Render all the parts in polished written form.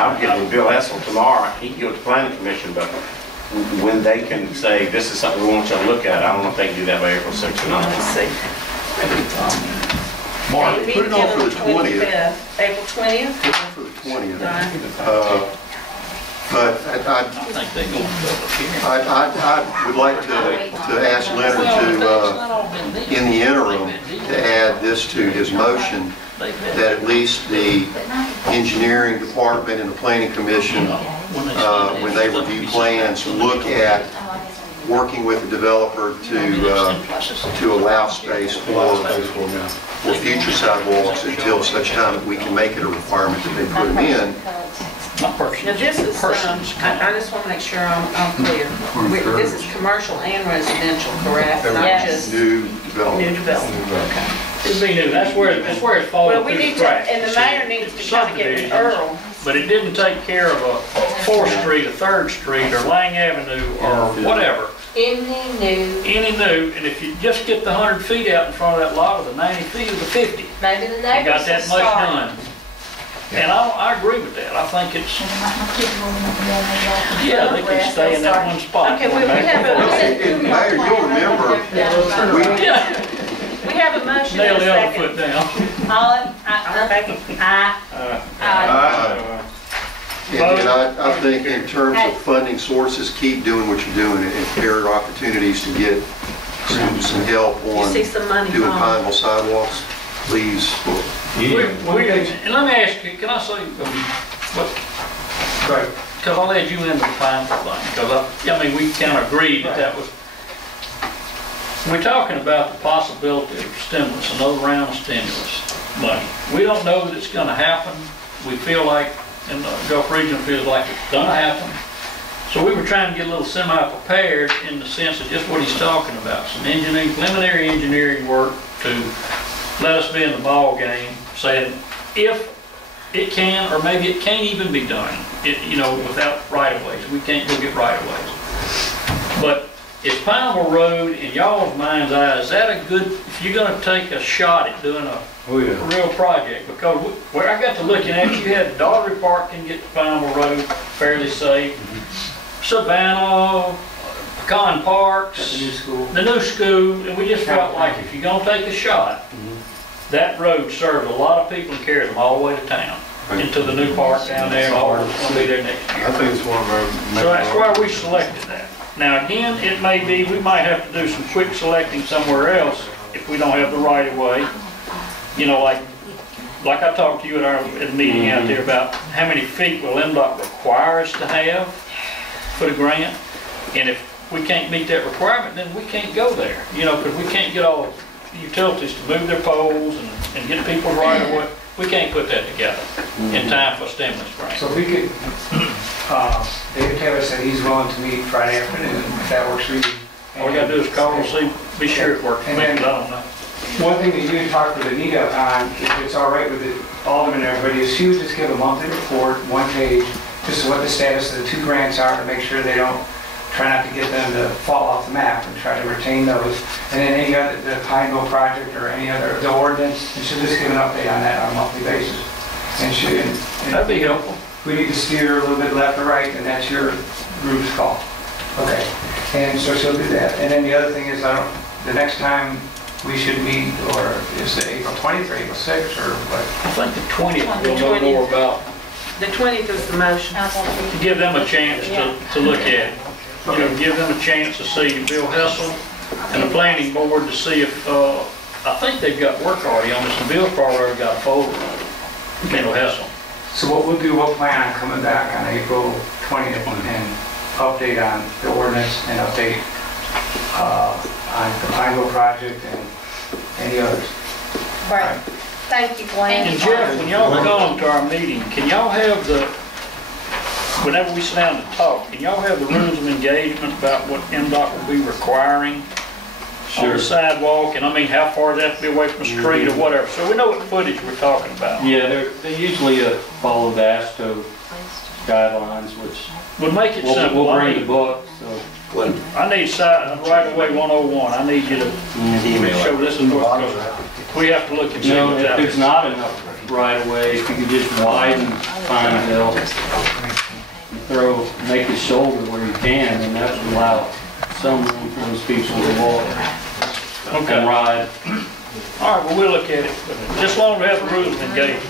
I'll get with Bill Hessel tomorrow. He can go to the planning commission, but when they can say, this is something we want you to look at, I don't know if they can do that by April 6th or not. Let's see. Mark, put it on for the 20th. April 20th? Put it on for the 20th. But I would like to ask Leonard to, in the interim, to add this to his motion, that at least the engineering department and the planning commission, when they review plans, look at working with the developer to allow space for future sidewalks until such time that we can make it a requirement that they put them in. Now this is, I just want to make sure I'm clear. This is commercial and residential, correct? Not just new development. New development. Okay. It'd be new. That's where it's falling Well, we need to, and the mayor needs to kind of get with Earl. But it didn't take care of a 4th Street, a 3rd Street, or Lang Avenue, or whatever. Any new. Any new, and if you just get the 100 feet out in front of that lot, or the 90 feet, or the 50, Maybe the you neighbors got that much start. done. And I agree with that. I think it's, yeah, they can stay in that one spot. Okay, we have a, And Mayor, you'll remember, we have a motion Nail and a the other second. foot down. And I think in terms of funding sources, keep doing what you're doing. If there are opportunities to get some help on You see some money doing falling. Pineville sidewalks, please. And let me ask you, can I say, what? Because I led you into the Pineville thing, because I mean, we kind of agreed that was, we're talking about the possibility of stimulus, another round of stimulus money. We don't know that it's going to happen. We feel like, and the Gulf region feels like it's going to happen. So we were trying to get a little semi-prepared in the sense of just what he's talking about, some engineering, preliminary engineering work to let us be in the ball game, saying if it can, or maybe it can't even be done, you know, without right-of-ways. We can't go get right-of-ways. But is Pineville Road, in y'all's mind's eye, is that a good, if you're going to take a shot at doing a real project? Because where I got to looking at, you had Daughtry Park can get to Pineville Road fairly safe. Savannah, Pecan Parks, the new school, and we just felt like if you're going to take a shot, that road serves a lot of people and carries them all the way to town, into the new park down there, and all that's going to be there next year. I think it's one of our. So that's why we selected that. Now again, it may be, we might have to do some quick selecting somewhere else if we don't have the right of way. You know, like I talked to you at the meeting out there about how many feet will MDOT require us to have for the grant. And if we can't meet that requirement, then we can't go there. You know, because we can't get all the utilities to move their poles and get people right of way. We can't put that together in time for a stimulus grant. So if we could, David Taylor said he's willing to meet Friday afternoon, if that works for you. All we gotta do is call and see, be sure it works for me, but I don't know. One thing that you talked with Anita on, if it's all right with the Alderman and everybody, is she would just give a monthly report, one page, just what the status of the 2 grants are to make sure they don't, try not to get them to fall off the map and try to retain those. And then any other, the Pineville project or any other, the ordinance, and she'll just give an update on that on a monthly basis. And that'd be helpful. If we need to steer a little bit left or right, then that's your group's call. Okay. And so she'll do that. And then the other thing is, the next time we should meet, or is it April 20th or April 6th or what? I think the 20th we'll know more about. The 20th is the motion. To give them a chance to look at it. You know, give them a chance to see Bill Hessel and the planning board to see if, I think they've got work already on this, and Bill's probably already got a folder on Bill Hessel. So what we'll do, we'll plan on coming back on April 20th and update on the ordinance and update on the Pineville project and any others. Right. Thank you, Glenn. And Jeff, when y'all come to our meeting, can y'all have whenever we sit down to talk, can y'all have the rules of engagement about what MDOT will be requiring on the sidewalk? And I mean, how far does that have to be away from the street or whatever? So we know what footage we're talking about. Yeah, they usually follow the ASTO guidelines, which would make it simple. We'll bring the book. So. I need right away 101. I need you to show this is what we have to look and see. If there's not enough right away, if you could just widen Pineville, make a shoulder where you can, and that would allow some room for those people to walk and ride. All right, well, we'll look at it, but just as long as we have the rules engaged.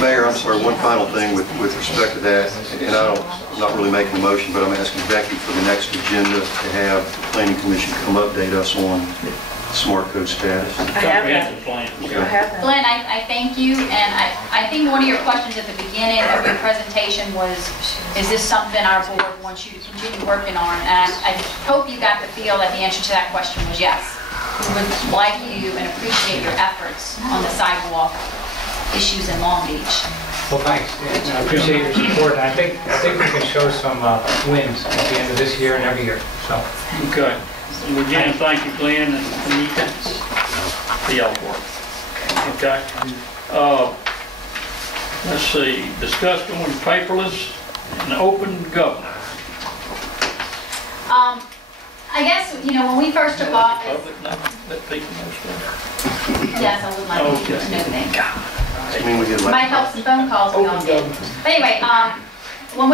Mayor, I'm sorry, one final thing with respect to that, and I'm not really making a motion, but I'm asking Becky for the next agenda to have the Planning Commission come update us on smart code status. I have that. Comprehensive plan. I have that. Glenn, I thank you, and I think one of your questions at the beginning of your presentation was, is this something our board wants you to continue working on? And I hope you got the feel that the answer to that question was yes. We would like you and appreciate your efforts on the sidewalk issues in Long Beach. Well, thanks, and I appreciate your support. I think we can show some wins at the end of this year and every year, so. Okay. And again, thank you, Glenn and Anika, for y'all's work. Okay. Let's see, discuss going paperless and open government. I guess, when we first took office, Public, let people know stuff. yes, I would like you to know things. I mean, we did Might help some phone calls we all Open get. government. But anyway, when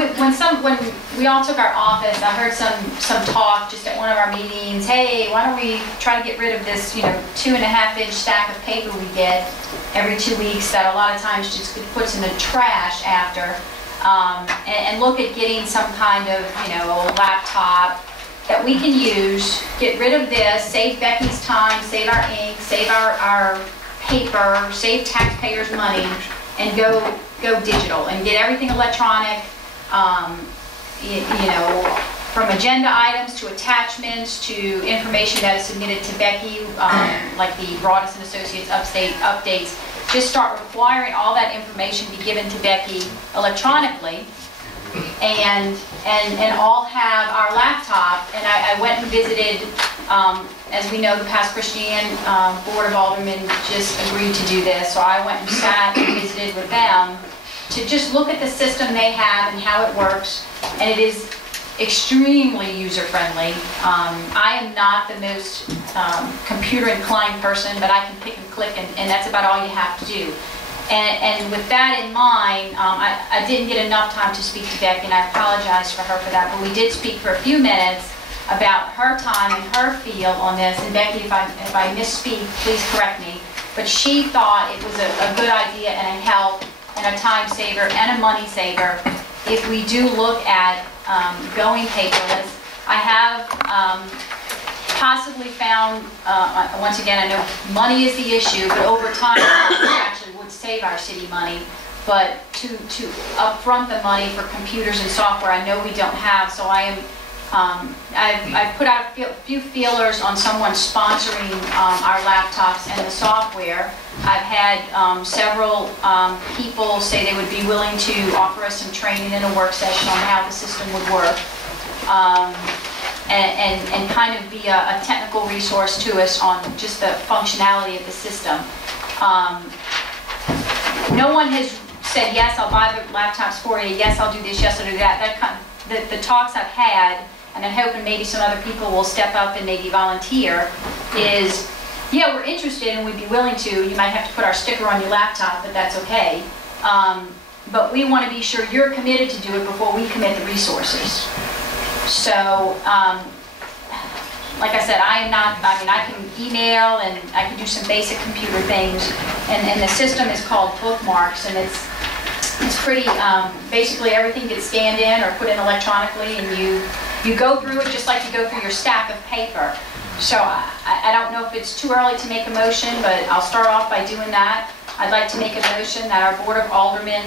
we all took our office, I heard some talk just at one of our meetings. Hey, why don't we try to get rid of this, 2.5-inch stack of paper we get every 2 weeks that a lot of times just puts in the trash after, and look at getting some kind of laptop that we can use. Get rid of this, save Becky's time, save our ink, save our paper, save taxpayers' money, and go digital and get everything electronic, from agenda items to attachments to information that is submitted to Becky, like the Broadus and Associates updates. Just start requiring all that information be given to Becky electronically, and all have our laptop. And I went and visited, as we know, the Pass Christian Board of Aldermen just agreed to do this, so I went and sat and visited with them to just look at the system they have and how it works, and it is extremely user-friendly. I am not the most computer-inclined person, but I can pick and click, and that's about all you have to do. And with that in mind, I didn't get enough time to speak to Becky, and I apologize for her for that, but we did speak for a few minutes about her time and her feel on this. And Becky, if I misspeak, please correct me, but she thought it was a good idea and a help and a time saver and a money saver if we do look at going paperless. I have possibly found, once again, I know money is the issue, but over time, it actually would save our city money. But to upfront the money for computers and software, I know we don't have, so I am, I've put out a few feelers on someone sponsoring our laptops and the software. I've had several people say they would be willing to offer us some training in a work session on how the system would work. And kind of be a technical resource to us on just the functionality of the system. No one has said, yes, I'll buy the laptops for you, yes, I'll do this, yes, I'll do that. The talks I've had, and I'm hoping maybe some other people will step up and maybe volunteer, is, yeah, we're interested and we'd be willing to. You might have to put our sticker on your laptop, but that's okay. But we want to be sure you're committed to do it before we commit the resources. So, like I said, I can email and I can do some basic computer things, and the system is called Bookmarks, and it's pretty, basically everything gets scanned in or put in electronically, and you go through it just like you go through your stack of paper. So I don't know if it's too early to make a motion, but I'll start off by doing that. I'd like to make a motion that our Board of Aldermen